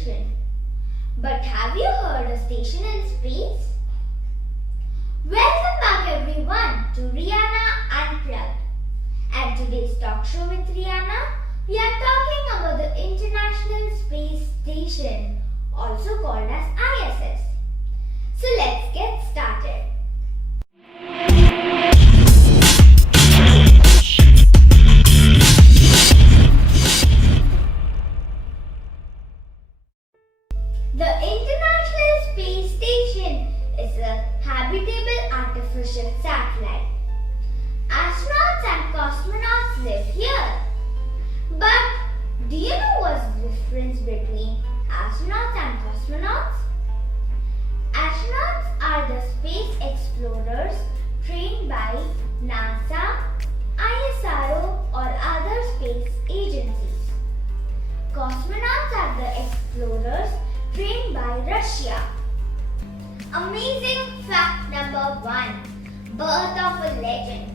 station. But have you heard a station in space? Welcome back everyone to Rihanna Unplugged. And today's talk show with Rihanna, we are talking about the International Space Station, also called as ISS. So let's get started. The International Space Station is a habitable artificial satellite. Astronauts and cosmonauts live here. But do you know what's the difference between astronauts and cosmonauts? Astronauts are the space explorers trained by NASA, ISRO or other space agencies. Cosmonauts are the explorers trained by Russia. Amazing fact number 1. Birth of a legend.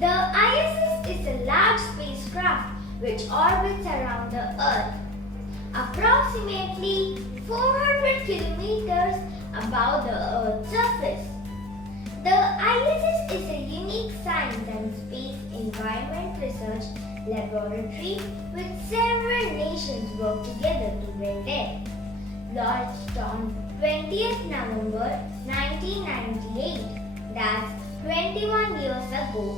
The ISS is a large spacecraft which orbits around the Earth, approximately 400 kilometers above the Earth's surface. The ISS is a unique science and space environment research laboratory with several nations work together to build it. Launched on 20th November 1998, that's 21 years ago.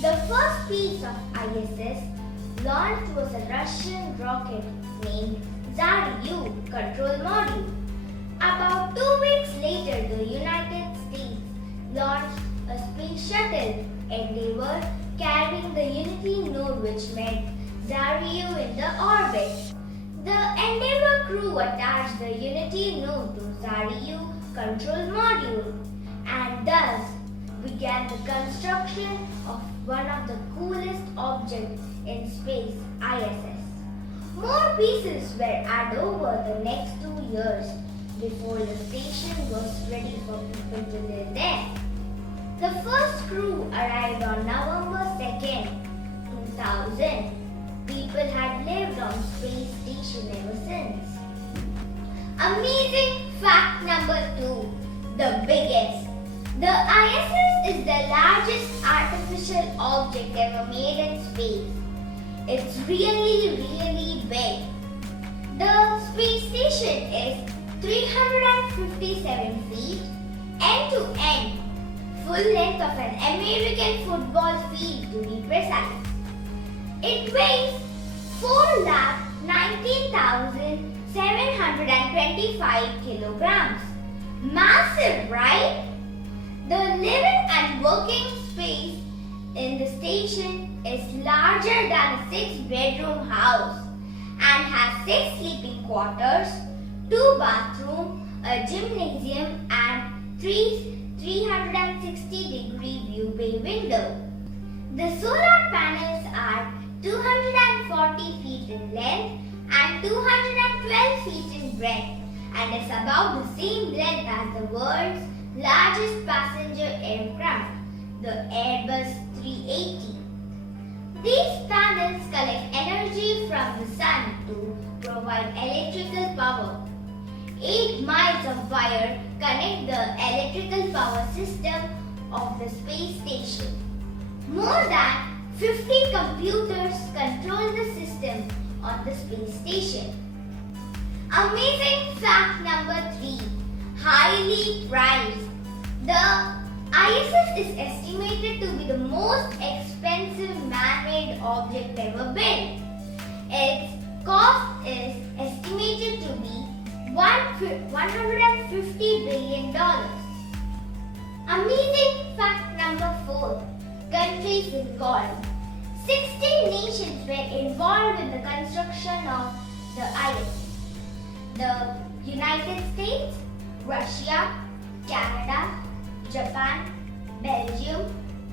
The first piece of ISS launched was a Russian rocket named Zaryu control module. About 2 weeks later, the United States launched a space shuttle, Endeavour, carrying the Unity node which met Zaryu in the orbit. The Endeavour crew attached the Unity node to Zaryu control module and thus began the construction of one of the coolest objects in space, ISS. More pieces were added over the next 2 years before the station was ready for people to live there. The first crew arrived on November 2nd, 2000. People had lived on space station ever since. Amazing fact number 2. The biggest. The ISS is the largest artificial object ever made in space. It's really big. The space station is 357 feet end to end, full length of an American football field to be precise. It weighs 4,19,725 kilograms. Massive, right? The living and working space in the station is larger than a 6-bedroom house and has 6 sleeping quarters, 2 bathrooms, a gymnasium and 360-degree view bay window. The solar panels are 240 feet in length and 212 feet in breadth and is about the same length as the world's largest passenger aircraft, the Airbus 380. These panels collect energy from the sun to provide electrical power. 8 miles of wire connect the electrical power system of the space station. More than 50 computers control the system on the space station. Amazing fact number 3. Highly prized. The ISS is estimated to be the most expensive man-made object ever built. Its cost is estimated to be $150 billion. Amazing fact number 4. Countries involved. 16 nations were involved in the construction of the ISS. The United States, Russia, Canada, Japan, Belgium,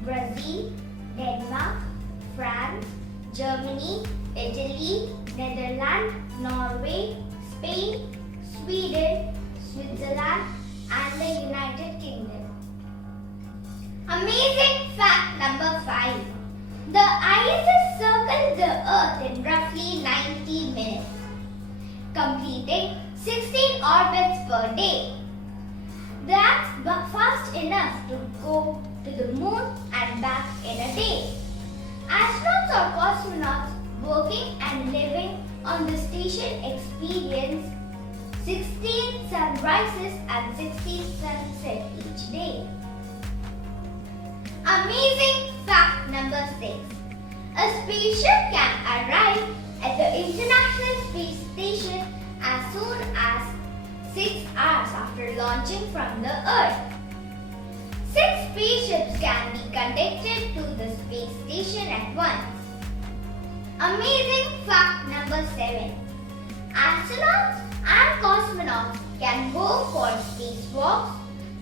Brazil, Denmark, France, Germany, Italy, Netherlands, Norway, Spain, Sweden, Switzerland, and the United Kingdom. Amazing fact number 5. The ISS circles the Earth in roughly 90 minutes. completing 16 orbits per day. That's fast enough to go to the moon and back in a day. Astronauts or cosmonauts working and living on the station experience 16 sunrises and 16 sunsets each day. Amazing fact number 6. A spaceship can arrive at the International Space Station as soon as 6 hours after launching from the Earth. 6 spaceships can be conducted to the space station at once. Amazing fact number 7. Astronauts and cosmonauts can go for spacewalks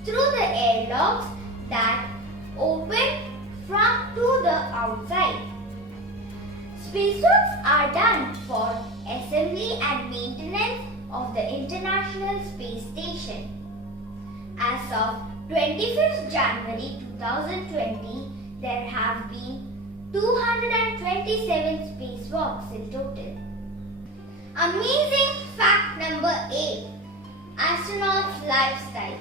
through the airlocks that open from to the outside. Spaceworks are done for assembly and maintenance of the International Space Station. As of 25th January 2020, there have been 227 spacewalks in total. Amazing fact number 8. Astronauts' lifestyle.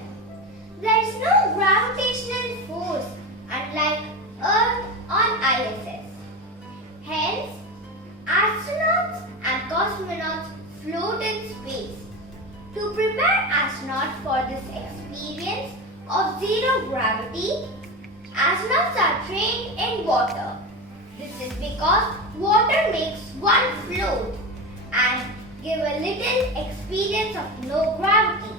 There is no gravitational force unlike Earth on ISS. Hence, astronauts and cosmonauts float in space. To prepare astronauts for this experience of zero gravity, astronauts are trained in water. This is because water makes one float and give a little experience of no gravity.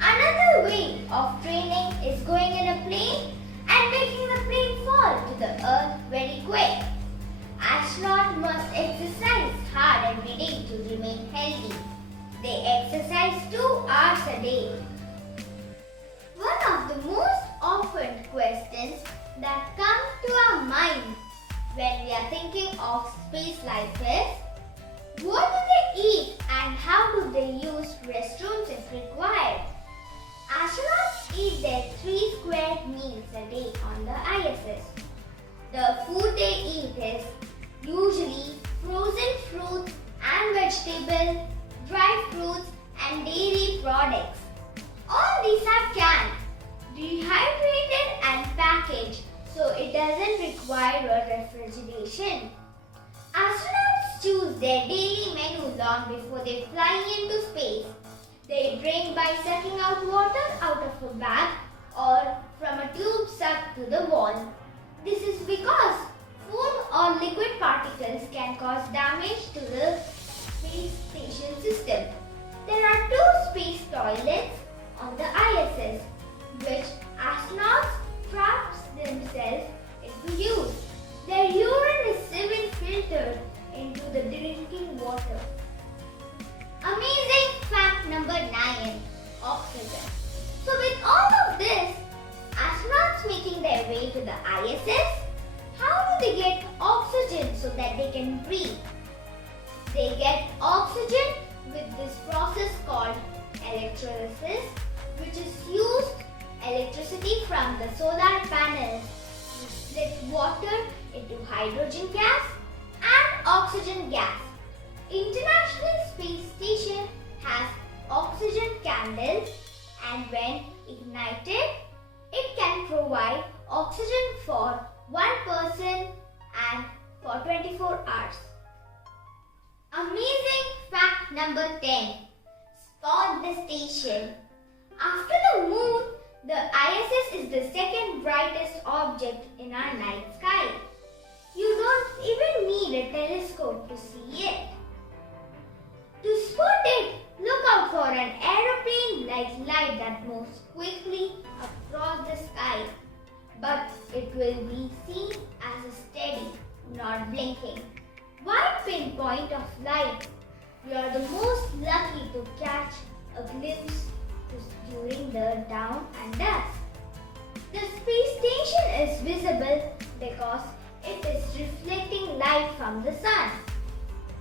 Another way of training is going in a plane and making the plane fall to the earth very quick. Astronauts must exercise hard every day to remain healthy. They exercise 2 hours a day. One of the most often questions that come to our mind when we are thinking of space life is, what do they eat and how do they use restrooms if required? Astronauts eat their 3 square meals a day on the ISS. The food they eat is usually frozen fruits and vegetables, dried fruits and dairy products. All these are canned, dehydrated and packaged so it doesn't require a refrigeration. Astronauts choose their daily menu long before they fly into space. They drink by sucking out water out of a bag or from a tube stuck to the wall. This is because food or liquid particles can cause damage to the space station system. There are 2 space toilets on the ISS, which astronauts trap themselves into use. Their urine is even filtered into the drinking water. Amazing fact number 9. Oxygen. So with all of this, astronauts making their way to the ISS, how do they get oxygen so that they can breathe? They get oxygen with this process called electrolysis, which is used electricity from the solar panels to split water into hydrogen gas and oxygen gas. International Space Station has oxygen candles, and when ignited, it can provide oxygen for 1 person and for 24 hours. Amazing fact number 10. Spot the station. After the moon, the ISS is the second brightest object in our night sky. You don't even need a telescope to see it. To spot it, look out for an aeroplane-like light that moves quickly across the sky. But it will be seen as a steady, not blinking, white pinpoint of light. We are the most lucky to catch a glimpse during the dawn and dusk. The space station is visible because it is reflecting light from the sun.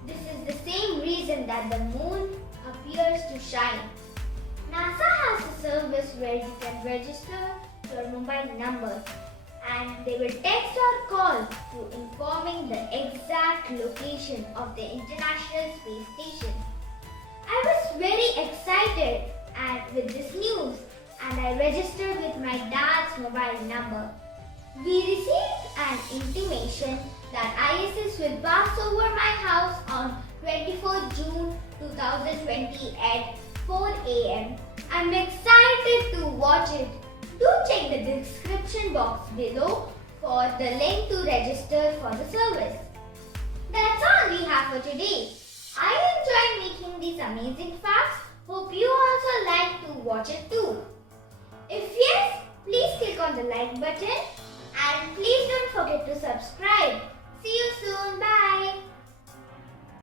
This is the same reason that the moon appears to shine. NASA has a service where you can register your mobile number and they will text or call to informing the exact location of the International Space Station. I was very excited with this news and I registered with my dad's mobile number. We received an intimation that ISS will pass over my house on 24 June 2020 at 4 am. I'm excited to watch it. Do check the description box below for the link to register for the service. That's all we have for today. I enjoyed making these amazing facts. Hope you also like to watch it too. If yes, please click on the like button and please don't forget to subscribe. See you soon. Bye.